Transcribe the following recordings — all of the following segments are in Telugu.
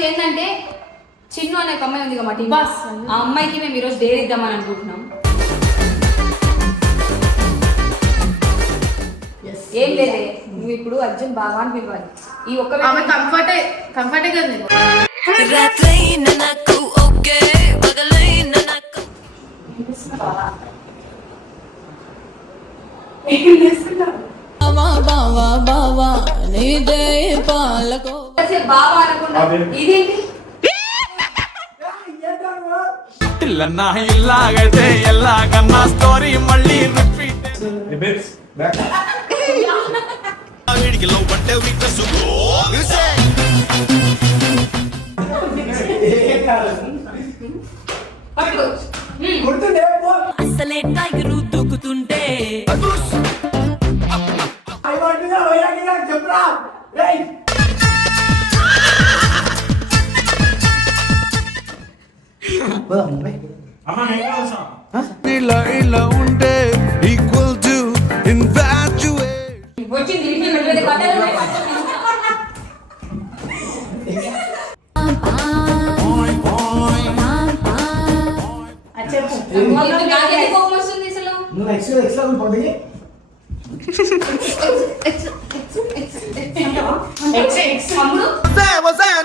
గైస్ ఏంటంటే చిన్ను అనే ఒక అమ్మాయి ఉంది కాబట్టి బస్ ఆ అమ్మాయికి మేము ఈరోజు డేర్ ఇద్దామని అనుకుంటున్నాం. ఏం లేదే నువ్వు ఇప్పుడు అర్జున్ బాగా అని పిలవాలి. ఈ ఒక్క కంఫర్టే కదా బావా అనుకుంటా. ఇదేంటి ఇలాగైతే ఎలాగన్నా స్టోరీ మళ్ళీ అసలే టైగరు దూకుతుంటే ఇలా ఉంటే ఈక్వల్ టు ఇన్ఫాచ్యుయేట్ వచ్చింది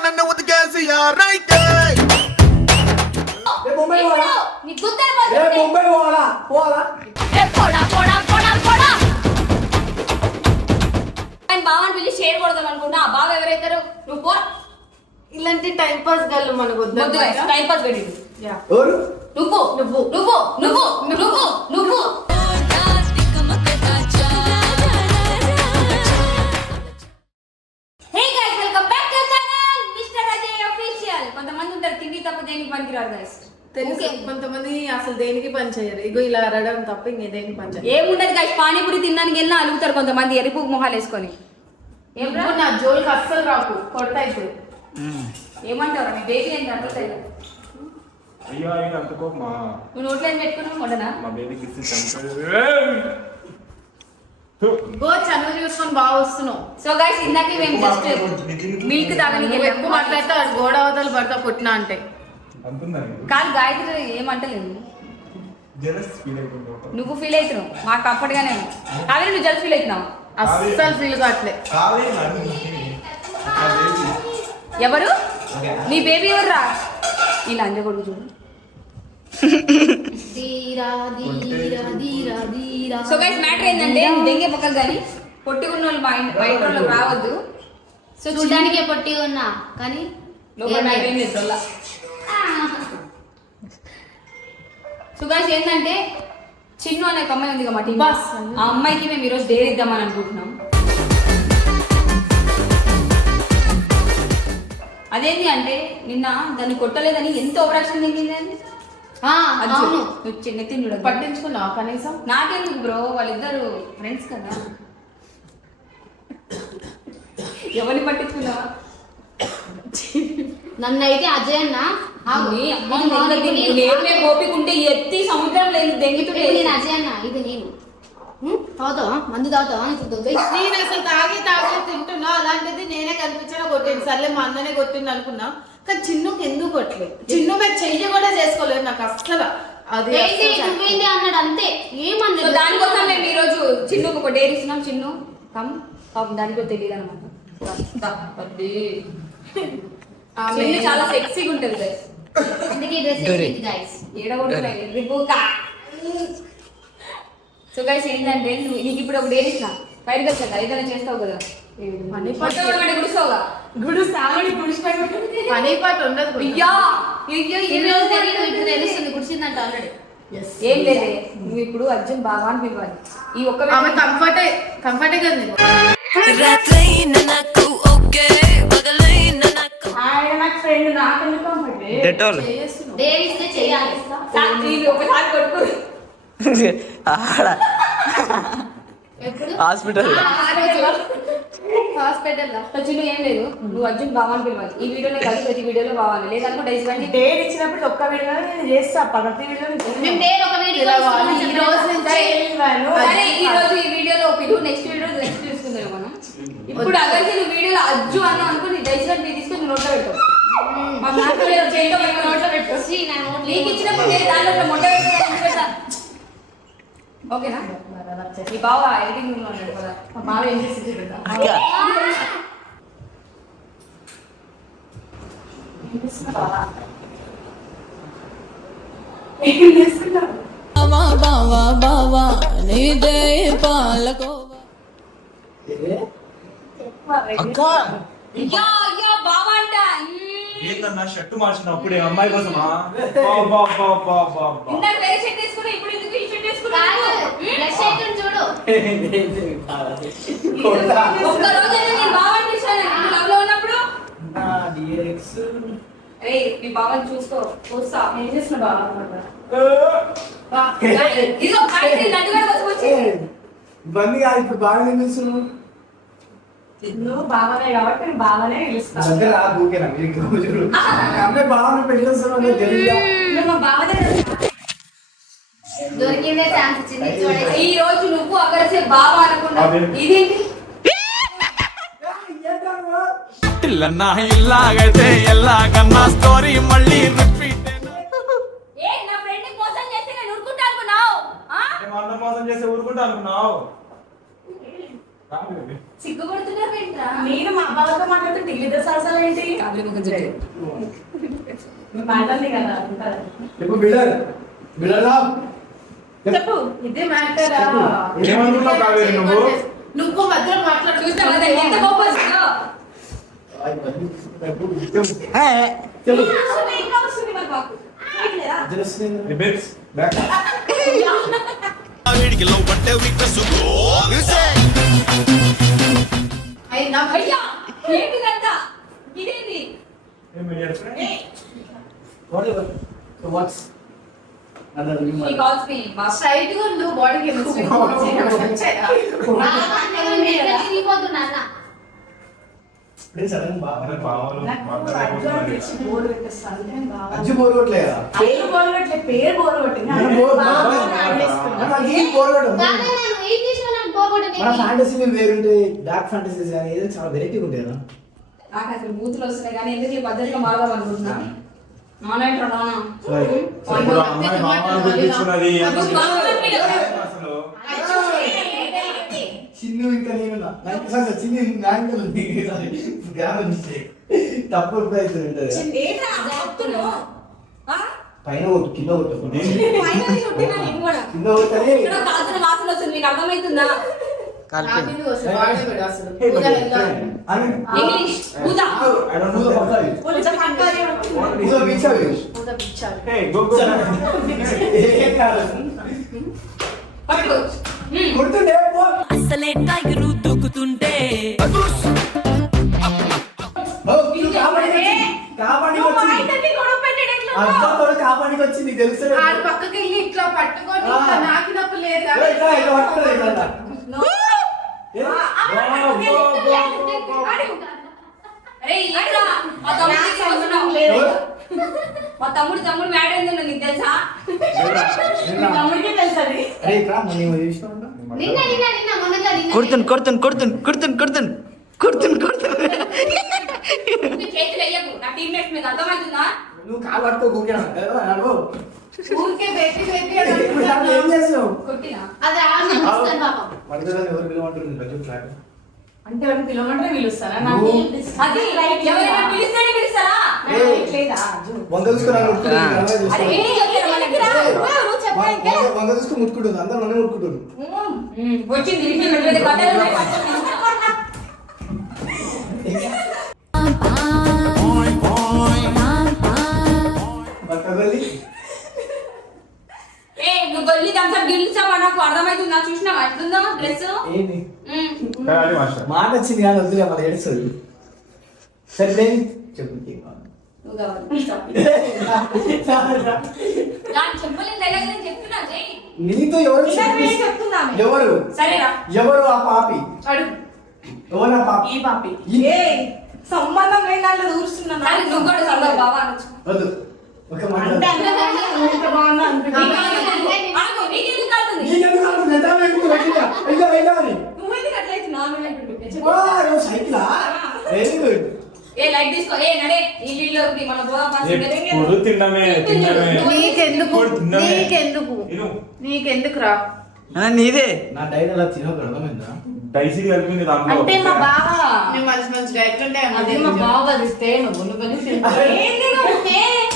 నన్ను ఉతికేసి బావని పిలిచి షేర్ కొడదాం అనుకుంటా. ఆ బావ ఎవరైతారు నువ్వు పో. ఇలాంటి టైం పాస్ గల్లు మనకు టైం పాస్ పెట్టి నువ్వు నువ్వు నువ్వు నువ్వు నువ్వు నువ్వు కొంతమంది ఉంటారు తిండి తప్ప దేనికి పనికిరారు గైస్. కొంతమంది అసలు దేనికి పని చేయరు. ఇగో ఇలా అరగడం తప్ప ఇంకే దేనికి పని చేయరు. ఏముండదు గైస్. పానీపూరి తినడానికి వెళ్ళినా అలుగుతారు కొంతమంది ఎరుపు మొహాలు వేసుకొని. నా జోలికి అస్సలు రాకు కొడతా ఇప్పుడు. ఏమంటారు మీ బేబీ అని అడుగుతాయి. నువ్వు నోట్లో ఏం పెట్టుకున్నావు మొదనా చనువు చూసుకొని బాగా వస్తున్నావు. సో గైస్ ఇందాక మేము జస్ట్ మిల్క్ తాగడానికి ఎక్కువ మాట్లాడితే అది గోడ అవతలు పడతా పుట్టినా అంటే కాదు గాయత్రి ఏమంటలేదు. నువ్వు ఫీల్ అవుతున్నావు మాకు కంఫర్ట్ గానే ఉంది. కానీ నువ్వు జల్ది ఫీల్ అవుతున్నావు. అస్సలు ఫీల్ కావట్లే. ఎవరు నీ బేబీ ఎవరు రా ఇలా అంజ కొడుకు చూడు. సో గైస్ మ్యాటర్ ఏంటంటే దెంగే పక్కకు కానీ పొట్టిగున్న వాళ్ళు బయట వాళ్ళకి రావద్దు. సో చూడడానికి పొట్టిగా ఉన్నా కానీ సో గైస్ ఏంటంటే చిన్ను అనే ఒక అమ్మాయి ఉంది కాబట్టి బస్ ఆ అమ్మాయికి మేము ఈరోజు డేర్ ఇద్దామని అనుకుంటున్నాం. అదేంటి అంటే నిన్న దాన్ని కొట్టలేదని ఎంత ఓవరాక్షన్ తింగింది అని నెత్తి చూడ పట్టించుకున్నావు కనీసం. నాకెందుకు బ్రో వాళ్ళిద్దరు ఫ్రెండ్స్ కదా. ఎవరిని పట్టించుకున్నావా? నన్ను అయితే అజయ్ అన్న ఓపిక ఉంటే ఎత్తి సముద్రం లేదు దెంగితుంటే నేను అజయ్ అన్న ఇది నేను తాగుతావా మందు తాగుతావా నేను అసలు తాగి తింటున్నా. అలాంటిది నేనే కనిపించినా కొట్టింది. సర్లే మా అన్ననే కొట్టింది అనుకున్నా. కానీ చిన్నుకి ఎందుకు కొట్టలేదు? చిన్ను మీద చెయ్యి కూడా చేసుకోలేదు నాకు అస్సలు. అది అన్నాడు అంతే ఏమన్నా. దానికోసం మేము ఈ రోజు చిన్నుకు ఒక డేర్ ఇస్తున్నాం. చిన్ను కమ్ పాపం దానికి కూడా తెలియదు అనమాట. చాలా సెక్సీగా ఉంటుంది గైస్. అందుకే డ్రెస్ గైస్ సో గైస్ ఏంటంటే నీకు ఇప్పుడు ఒక డేర్ ఇచ్చిన బయటకు వచ్చా ఏదైనా చేస్తావు కదా పని పాట ఉండదు. తెలుస్తుంది గుడిసిందంట ఆల్రెడీ. ఏం లేదే నువ్వు ఇప్పుడు అర్జున్ బాగా అని పిలవాలి. ఈ ఒక్క కంఫర్టే కదా ఒకసారి కొట్టుకో హాస్పిటల్ చిన్న ఏం లేదు నువ్వు అర్జున్ బావాని పిలవాలి. ఈ వీడియోలో కాదు ప్రతి వీడియోలో బావాలి. లేదనుకుంటే డేర్ ఇచ్చినప్పుడు ఒక్క వీడియో నేను చేస్తా. ప్రతి వీడియో ఈ రోజు ఈ వీడియోలో పిలు నెక్స్ట్ వీడియో నెక్స్ట్ తీసుకుందాం మనం. ఇప్పుడు అగర్ నువ్వు వీడియోలో అజ్జు అన్నా అనుకో నీ డైస్ తీసుకొని నోట్లో పెడతావు. చేతితో పెట్టు, నోట్లో పెట్టు. శ్రీ, నా నోట్లో నీకు ఇచ్చినప్పుడు నేను దాంట్లో మొట్ట పెడతా. ఓకేనా? ఈ బావ ఎడిటింగ్ రూమ్ లో ఉన్నాడు కదా. మా బావ ఏం చేసి పెడతా. బావా బావా నీదే పాలకోవా అక్క అయ్యో అయ్యో బావ అంట. ఏంటన్నా షర్ట్ మార్చినప్పుడు అమ్మాయి కోసమా ఇందాక వేరే షర్ట్ వేసుకున్నా, ఇప్పుడు ఎందుకు ఈ షర్ట్ వేసుకున్నావు? బ్లష్ అవుతుంది చూడు. ఒక్క రోజైనా నేను బావ అని పిలిచాను లవ్ లో ఉన్నప్పుడు. ఏయ్ మీ బావని చూస్తా. ఏం చేస్తున్నా బావ? ఇదిగో పాయింట్ నడుగా వచ్చి ఇబ్బంది కాదు, ఇప్పుడు బాగా నిలుస్తున్నావు నువ్వు బావనే కాబట్టి నేను బావనే పిలుస్తాను. దగ్గర రా, ఊకేనా మీకు చూడు అమ్మాయి బాగా పెళ్లి వస్తున్నావు తెలియదా నువ్వు మా బావ దగ్గర దొరికిందే ఛాన్స్ ఇచ్చింది చూడండి. ఈ రోజు నువ్వు అక్కడ బావ అనుకున్నా. ఇదేంటి? ఇల్లన్నా ఇల్లాగైతే ఎల్లాగన్నా స్టోరీ మళ్ళీ రిపీట్ ఏ నా ఫ్రెండ్ మోసం చేస్తే నేను ఊరుకుంటా అనుకున్నావు? అందరం మోసం చేసి ఊరుకుంటా అనుకున్నావు. సిగ్గుపడుతున్నారు ఏంట్రా? నేను మా బావతో మాట్లాడుతుంటే ఇల్లు సరసాలు ఏంటి మాట్లాడి కదా ఉంటారు. చెప్పు బిడర్ బిడరా చెప్పు ఇదే మ్యాటరా? ఏమనుకున్నావు కావేరి నువ్వు? నువ్వు మధ్యలో మాట్లాడు. చూస్తావు కదా ఎంత కోపం వస్తుందో. చెప్పు ఇంకా వస్తుంది మరి బాబు. ఆగలేదా? రిబేట్స్ బ్యాక్ వీడికి లవ్ పట్టే వీక్నెస్ అయినా అయ్యా ఏంటి ఇదంతా? ఇదేంటి? What's He calls me boss. Straight గా ఉండు, బాడీ కెమిస్ట్రీ తిరిగిపోతున్నా అన్న. సడన్ బాగా బోర్ పెట్టేస్తాను బావ. అజ్జు పోరగొట్లేదా పేరు బోర్ పెట్టలే, పేరు బోర్ పెట్టింది. కానీ నేను ఈ తీసిన నాకు పోగొట్టు మన ఫ్యాంటసీ వేరుంటే డార్క్ ఫ్యాంటసీస్ కానీ ఏదో చాలా వెరైటీగా ఉంటాయి కదా నాకు అసలు బూతులు వస్తున్నాయి కానీ ఎందుకు ఈ పద్ధతిగా మారదాం అనుకుంటున్నా. నానేంట్రా నాన్న? ఇప్పుడు అమ్మాయి మామని గుర్తించుకున్నది అసలు చిన్ను ఇంకా నేను నాకు సార్ చిన్ని యాంకల్ ఉంది గ్రామం తప్పు ఎప్పుడు అవుతుంది ఏంట్రా చెప్తున్నావు? ఆ? పైన కొట్టు కింద కొట్టు ఫైనల్లీ కొట్టినా నేను కూడా. కింద కొట్టని ఇక్కడ కాల్చిన వాసన వస్తుంది, మీకు అర్థమవుతుందా? అని English Pooja. I don't know that. ఇదో బిచ్చావి Hey, go go. ఏం కాదు పట్టుకో. కొడుతుండే పో అసలే టైగరు దూకుతుంటే కాపాడికి వచ్చింది అర్థంతో కాపాడికి వచ్చింది తెలుసు ఆ పక్కకి వెళ్ళి ఇట్లా పట్టుకొని ఇట్లా నాకినప్పుడు లేదు అరే ఏంట్రా? మా తమ్ముడికి అవసరం. మా తమ్ముడు మ్యాడ్ అయిందో నీకు తెలుసా? తమ్ముడికే తెలుసు అది. అరే ఇక్కడ మనం చూసినా నిన్న మొన్నగా నిన్న నీ చేతులు వేయకు నా టీమ్మేట్స్ మీద, అర్థమవుతుందా? నువ్వు కాలు పట్టుకో కూకినా ఊరికే పెట్టి పెట్టి ఇప్పుడు దాంట్లో ఏం చేసావు కొట్టినా? అది ఆనందిస్తాను పాపం. పడుతుందని ఎవరు పిలవంటారు ప్రతి ఫ్లాట్ అంటే వాడిని పిలవమంటే పిలుస్తారా? నాకు నువ్వు- ఏం తెలుసు? అది ఎవరైనా పిలిస్తేనే పిలుస్తారా? నాకు రైట్ లేదా? వంద చూసుకున్నాను అరే ఏంటి చెప్తారా మనకి రా? నువ్వు చెప్పా ఇంకా. వంద చూసుకుని ముట్టుకుంటుంది అందరూ నన్ను ముట్టుకుంటారు వచ్చింది ఇంటి పెట్టలేదు కట్టలు ఉన్నాయి, పట్టుకొని. పక్కగలి ఏ నువ్వు గొల్లి థమ్స్అప్ గిల్చావా? నాకు అర్థమవుతుందా? చూసినావా ఎట్లుందో డ్రెస్? ఏంటి Karate master. మాట వచ్చింది కానీ వద్దులే మళ్ళీ ఏడుస్తుంది సరే చెప్పు నువ్వు కావాలి నాకు చెప్పలేని డైలాగ్ నేను చెప్తున్నా జై. నీతో ఎవరు నేను చెప్తున్నా ఆమె. ఎవరు సరేరా ఎవరు ఆ పాపి అడుగు. ఎవరు ఆ పాపి ఈ పాపి ఈ- ఏ సంబంధం లేని దాంట్లో దూరుస్తున్నాను. సరే నువ్వు కూడా సందర్భ బావా అనొచ్చు. వద్దు ఒక మాట అంటే అంత బాగుందా అనిపించింది. ఆగు, నీకెందుకు కాలుతుంది? నీకెందుకు అంత నిద్ర లేకుండా పెట్టినా? వెళ్ళా, వెళ్ళా అని. నువ్వు ఎందుకు అట్లయితే నార్మల్ అయిపోయింది. వా, నువ్వు సైకిలా? వెరీ గుడ్ ఏ లైట్ తీసుకో ఏ నడే ఇల్లులోకి మన పోదాం ఫాస్ట్ ఎప్పుడు తిన్నమే తిన్నమే నీకెందుకు ఇప్పుడు తిన్నమే. నీకెందుకు తిను. నీకెందుకు రా నీదే నా డైట్ అలా తినక అర్థమైందా డైసీ కలిపింది దాంట్లో అంటే మా బావ మేము మంచి మంచి డైట్ ఉంటే అదే మా బావ ఇస్తే నువ్వు ఏంది నువ్వు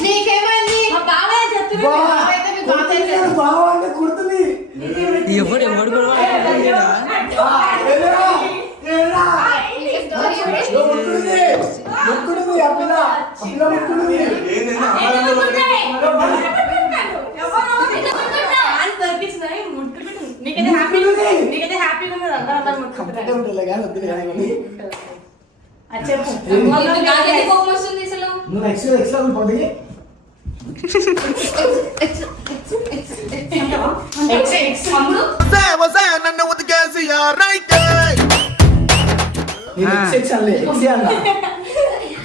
నీకేమైంది మా బావే చెప్తున్నా అయితే మీ బాధ అయితే బావ అంటే కుడుతుంది ఎవడు కూడా ముక్కుడుంది అప్పిల ముక్కుడుంది ఏంది ఆహారంలో నీకైతే హ్యాపీగా ఉన్నది అందరూ ముట్టుకుంటారు ఉంటుంది కానీ వద్దు కానీ చెప్పు నాకేంటి కోపం వస్తుంది అసలు నువ్వు ఎక్స్ట్రా పొంది అమ్ముడు నన్ను ఉతికేసి రైట్ నేను ఎక్స్ అనలే ఎక్స్ అన్నా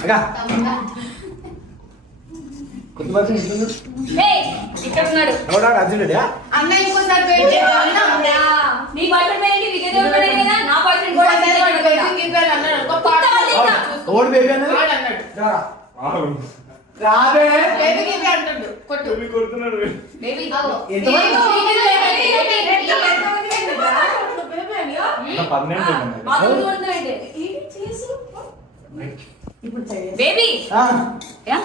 అగా కొత్త పర్సన్ ఇస్తుంది ఏయ్ ఇక్కడ ఉన్నాడు ఎవడా అర్జునుడా అన్న ఇంకోసారి వెయిట్ చేయాలి నీ బాయ్ ఫ్రెండ్ ఏంటి విజయ్ దేవరకొండ కదా నా బాయ్ ఫ్రెండ్ కూడా విజయ్ దేవరకొండ అన్నాడు ఒక పాట ఓడి బేబీ అన్నది వాడు అన్నాడు రాబే బేబీ గిఫ్ట్ అంటాడు కొట్టు బేబీ కొడుతున్నాడు బేబీ ఎంతమంది? బేబీ ఆ, యా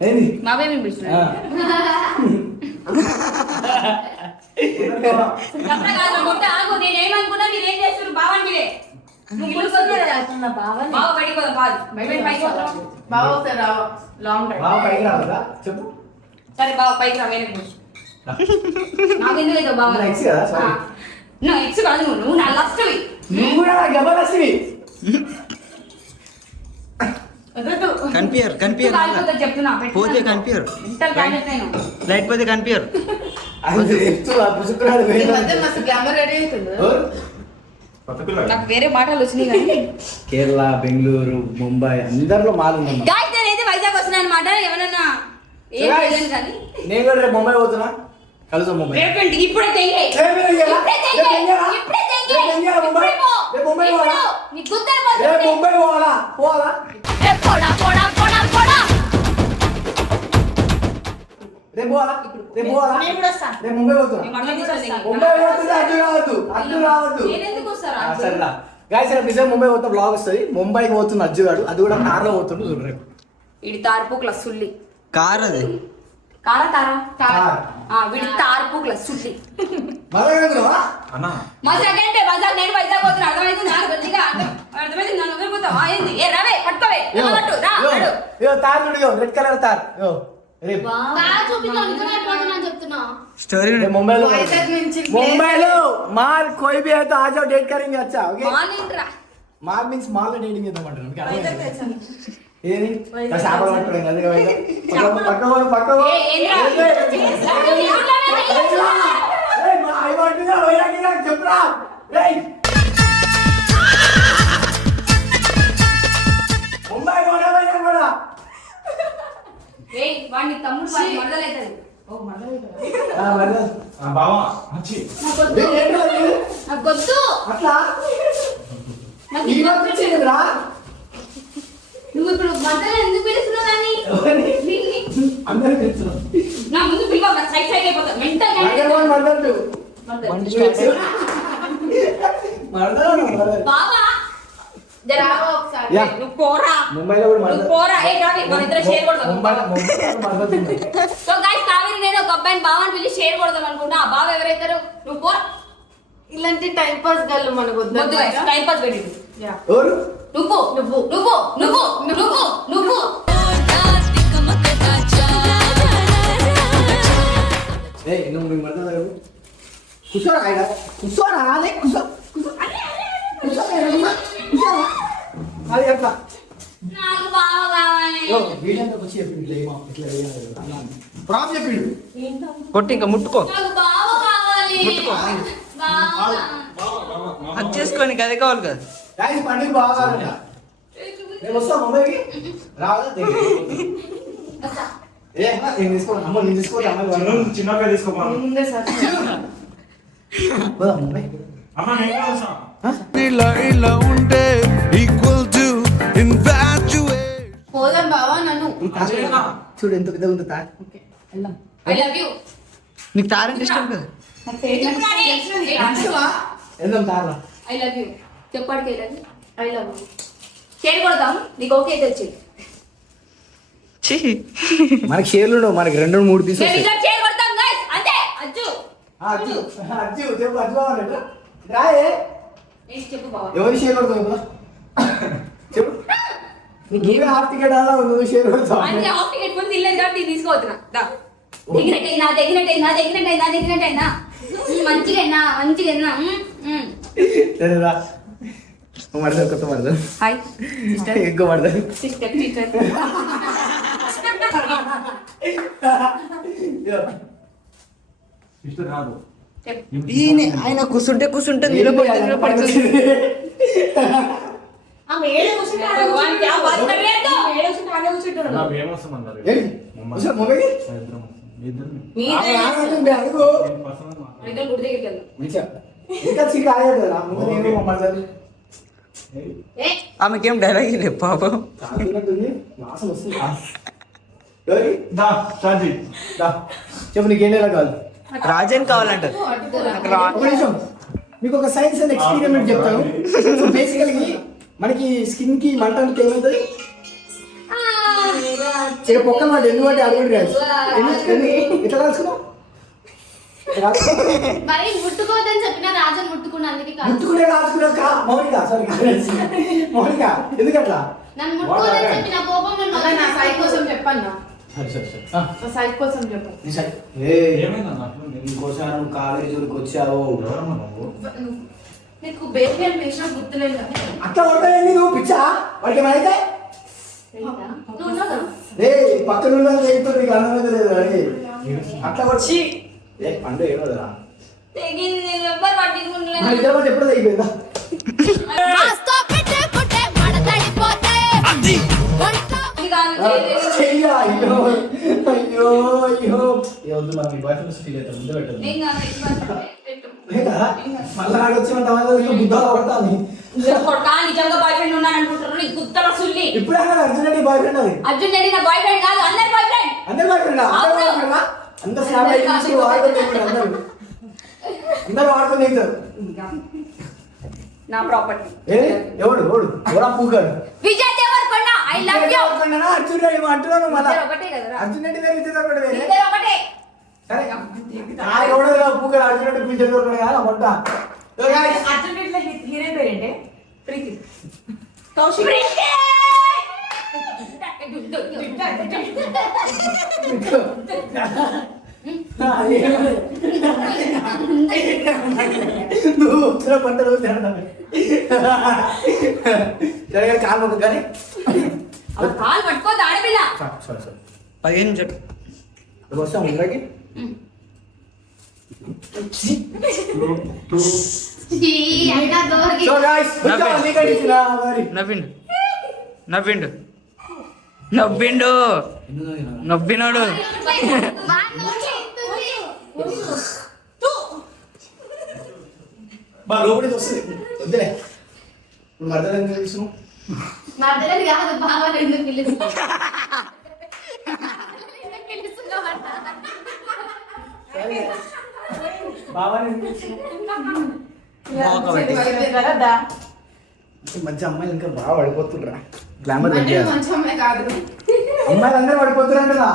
ఏంది మా బేబీ పిలుచున్నా ఆ. ఆగు నేనేమనుకున్నా మీరేం చేస్తారు బావని బావ బయటికి పోదాం కాదు బయట పైకి పోతాం బావ ఒకసారి రావా లాంగ్ డ్రైవ్ బావ పైకి రావాలా చెప్పు సరే బావ పైకి రా వెనక్కి కూర్చో. నాకు ఎందుకు అయితే బావ నువ్వు ex కదా, sorry. నువ్వు ఎక్స్ కాదు నువ్వు నా లస్ట్వి నువ్వు కూడా నాకు జబర్దస్తివి కనిపించరు చెప్తున్నా పోతే కనిపించరు మెంటల్ క్యాండిడేట్ నేను లైట్ పోతే కనిపించరు అది చెప్తున్నా పుసుకున్నాడు ఈ మధ్య మస్తు గ్లామర్ రెడీ అవుతుంది కొత్త పిల్ల నాకు వేరే మాటలు వచ్చినాయి కానీ కేరళ బెంగళూరు ముంబై అందరిలో మారుందమ్మా గాయస్ నేనైతే వైజాగ్ వస్తున్నాను అనమాట ఎవరన్నా ఏం Guys, తెలియదు కానీ నేను కూడా రేపు ముంబై పోతున్నా కలుసాం ముంబై రేపేంటి ఇప్పుడే తెంగే రేపు తెంగేలా? ఇప్పుడే రేపు తెంగే తెంగేలా? ఇప్పుడే తెంగే రేపు తెంగేలా ముంబై? ఇప్పుడే పో. రేపు ముంబై ఇప్పుడు. పోవాలా? నీ గుద్దలు రేపు పోతుంది. ముంబై పోవాలా పోవాలా ఏ పోడా పోడా పోడా పోడా రేపు పోవాలా రేపు పోవాలా నేను కూడా వస్తా రేపు ముంబై పోతున్నా నేను మళ్ళీ తీసుకొస్తాను. ముంబై పోతుంటే అడ్డు రావద్దు నేను ఎందుకు వస్తారా సరేనా గాయస్ రేపు నిజంగా ముంబై పోతే బ్లాగ్ వస్తుంది ముంబైకి పోతున్న అజ్జు గాడు అది కూడా కార్లో పోతుండు చూడు రేపు ఇడి తార్పుకుల సుల్లి కార్ అది కారా తారా కార్. వీడి తార్పుకుల సుల్లి మళ్ళా అన్నా మా సెకండ్ డే బజార్ నేను వైజాగ్ పోతున్నా అర్థమైంది నాకు కొద్దిగా అర్థమైంది నన్ను వెళ్ళిపోతావా ఏంది ఏ రవే పట్టుకోవే పట్టు రా నడు. తార్ చూడు రెడ్ కలర్ తార్ రేపు చెప్తున్నా స్టోరీ రేపు ముంబైలో వైజాగ్ నుంచి ముంబైలో మాల్ కోई भी है तो आ जाओ डेट करेंगे अच्छा ओके మార్నింగ్ రా మాల్ మీన్స్ మాల్ డేటింగ్ చేద్దాం అంటారు ఏది చేపలు పట్టుకోవడం కదా పక్క ఏ ఏంద్రా చెప్పురా ముంబై కూడా ఏయ్ వాడి తమ్ముడు వాడి మొదలైతది ఓ మొదలైతది బావా వచ్చి నాకు గొద్దు అట్లా నాకు ఈ ఇది రోజు వద్దు. వచ్చిందిరా నువ్వు ఇప్పుడు మధ్యలో ఎందుకు పిలుస్తున్నావు కానీ అందరూ తెలుసు నా ముందు పిలువ నా సైడ్ సైడ్ అయిపోతా మెంటల్ మరదలు బాబా జరా ఒకసారి యా. నువ్వు పోరా ముంబైలో కూడా నువ్వు మరదలు పోరా ఏ రావి మన ఇద్దరు షేర్ కొడదాం ముంబైలో మరదలు ఉంది. సో గైస్ కావేరి నేను ఒక అబ్బాయిని బావని పిలిచి షేర్ కొడదాం అనుకుంటా ఆ బావ ఎవరైతారు నువ్వు పోరా ఇలాంటి టైం పాస్ గల్లు మనకు వద్దు వద్దు గైస్ టైం పాస్ పెట్టి ఎవరు నువ్వు నువ్వు నువ్వు నువ్వు నువ్వు నువ్వు ఏయ్ నువ్వు మీ మరదలు దగ్గర కూర్చోరా ఆయన కూర్చోరా అదే కూర్చో కూర్చోరా అది ఎట్లా నాకు బావ కావాలి వీళ్ళంతా వచ్చి చెప్పిండు ఇట్లా ఏమో ఇట్లా వేయాలి అలా ప్రాబ్లం చెప్పిండు కొట్టి ఇంకా ముట్టుకో నాకు బావ కావాలి ముట్టుకో. బావ అది చేసుకోని అదే కావాలి కదా గాయస్ పండుగ బాగాలంట నేను వస్తా ముంబైకి రావాలా నేను తీసుకోను అమ్మ నేను తీసుకోవాలి అమ్మాయి చిన్నగా తీసుకోపోను ముందే సార్ పోదాం ముంబై అమ్మ నేను కూడా వస్తా ఇలా ఉంటే ఈక్వల్ టు ఇన్ఫాచ్యుయేట్ పోదాం బావా నన్ను. ఈ తాత చూడు ఎంత పెద్దగా ఉందో తాత. I love you. నీకు తారంటే ఇష్టం కదా. వెళ్దాం తారా. ఐ లవ్ యూ చెప్పాడికి I love you. I love you. షేర్ కొడతాం నీకు ఓకే అయితే వచ్చి ఛీ. మనకి షేర్లు ఉండవు, మనకి 2-3 పీసులు మేము వస్తాయి. ఇద్దరం షేర్ కొడతాం గైస్ అంతే. అజ్జు అజ్జు చెప్పు, అజ్జు కావాలి రాయే. ఏంటి చెప్పు బావ. ఎవరి షేర్ కొడతావు ఇప్పుడు? చెప్పు. నువ్వే హాఫ్ టికెట్ అలా నువ్వు షేర్ కొడతావు. అంటే హాఫ్ టికెట్ ముందు ఇల్లేదు కాబట్టి తీసుకోవద్దునా దా. దిగినట్టయినా మంచిగా సరేరా మడదా కొత్త మడదా హాయ్ ఎక్కువ మడదా సిస్టర్ సిస్టర్ కాదు. ఈయన ఆయన కూర్చుంటే నిలబడుతుంది. ఆమె ఏడు కూర్చుంటే ఆడ భగవాన్ క్యా బాత్ కర్ రहे हो ఏడు కూర్చుంటే ఆడే కూర్చుంటాడు. నా ఏమొస్తామన్నారు? మొబైల్ ఇద్దరం. మీ అడుగు ఇద్దరు గుడి దగ్గరికి వెళ్దాం. ఇంకా సీట్ ఆగేది కదా ముందు నేను మడదాలి. ఆమెకేం డైలాగ్ లేదు పాపం. తాగుతున్నట్టుంది వాసన వస్తుంది. ఎవరి దా షాజీ దా చెప్పు నీకేం లేదా కాదు. రాజన్ కావాలంట. ఒక నిమిషం మీకు ఒక సైన్స్ అండ్ ఎక్స్పెరిమెంట్ చెప్తాను. సో బేసికల్గా మనకి స్కిన్ కి మంట అంటే ఏమవుతుంది? ఇక పొక్క మాట ఎందుకంటే అడుగుడు కాదు ఎట్లా రాసుకున్నావు? మరి ముట్టుకోవద్దని చెప్పిన రాజన్ ముట్టుకున్నా అందుకే కాదు. ముట్టుకునే రాసుకున్నాక మౌనిక సారీ మౌనిక ఎందుకట్లా? నన్ను ముట్టుకోవద్దని చెప్పిన కోపంలో అలా నా సైడ్ కోసం చెప్పన్నా. సరే సరే సరే నా సైడ్ కోసం చెప్పు. ఏమైందన్న అట్లా? ఇంకోసారి నువ్వు కాలేజీకి వచ్చావు ఎవరమ్మా నువ్వు? నీకు బేబీ అని పిలిచిన గుర్తులేదు కదా. అట్లా ఉంటాయండి నువ్వు పిచ్చా వాడికి ఏమైతే నువ్వు ఉన్నావు కదా. పక్కన ఉన్నది లేకపోతే నీకు అర్థమైతే లేదు అని అట్లా వచ్చి పండు ఏమోదరా తెగింది ఎవ్వరు పట్టించుకుంటలేదు. మన ఇద్దరు మధ్య ఎప్పుడు అయిపోయిందా? చెయ్యా అయ్యో అయ్యో అయ్యో వద్దు మనం మీ బాయ్ ఫ్రెండ్స్ ఫీల్ అవుతాం ముందు పెట్టదు లేదా మళ్ళీ ఆడ వచ్చి మన బుద్ధాలు పడతాను. నిజంగా బాయ్ ఫ్రెండ్ ఉన్నాను అనుకుంటున్నాను. నీకు గుత్తల సుల్లి. ఇప్పుడు అర్జున్ రెడ్డి బాయ్ ఫ్రెండ్ అది అర్జున్ రెడ్డి నా బాయ్ ఫ్రెండ్ కాదు, అందరి బాయ్ ఫ్రెండ్. అందరు బాయ్ ఫ్రెండ్ అందరు స్నాప్ ఐడి వాడుకొని అందరూ వాడుకొని అవుతారు. నా ప్రాపర్టీ. ఎవడు ఎవడు ఎవరా పూగాడు? Vijay Deverakonda I love you. Arjun Reddy అంటున్నాను మళ్ళా ఒకటే కదరా. అర్జున్ రెడ్డి దగ్గర విజయ్ దేవరకొండ వేరే ఇద్దరు ఒకటే. సరే ఆ ఎవడో పూగాడు అర్జున్ రెడ్డి విజయ్ దేవరకొండ కాదు మొట్ట. అర్జున్ రెడ్డిలో హీరోయిన్ పేరేంటి? ప్రీతి. కౌశిక్. ప్రీతి. నువ్వు ఉత్తర పంటలు తినడమే సరే కాలు మొక్క కానీ కాలు పట్టుకోద్దు ఆడపిల్ల. సరే సరే 15 నిమిషాలు వస్తాం ముందరకి. So guys నవ్వినాడు. బా లోపలికి వస్తుంది వద్దులే ఇప్పుడు మరదలు ఎందుకు తీసుకున్నావు? మర్దలని కాదు బావని ఎందుకు పిలుస్తున్నావు? బాబాని ఎందుకు తీసుకున్నావు? కదా ఈ మధ్య అమ్మాయిలు ఇంకా బాగా పడిపోతుండ్రా గ్లామర్ అంటే మంచి అమ్మాయి కాదు. అమ్మాయిలు అందరూ పడిపోతున్నారు కదా.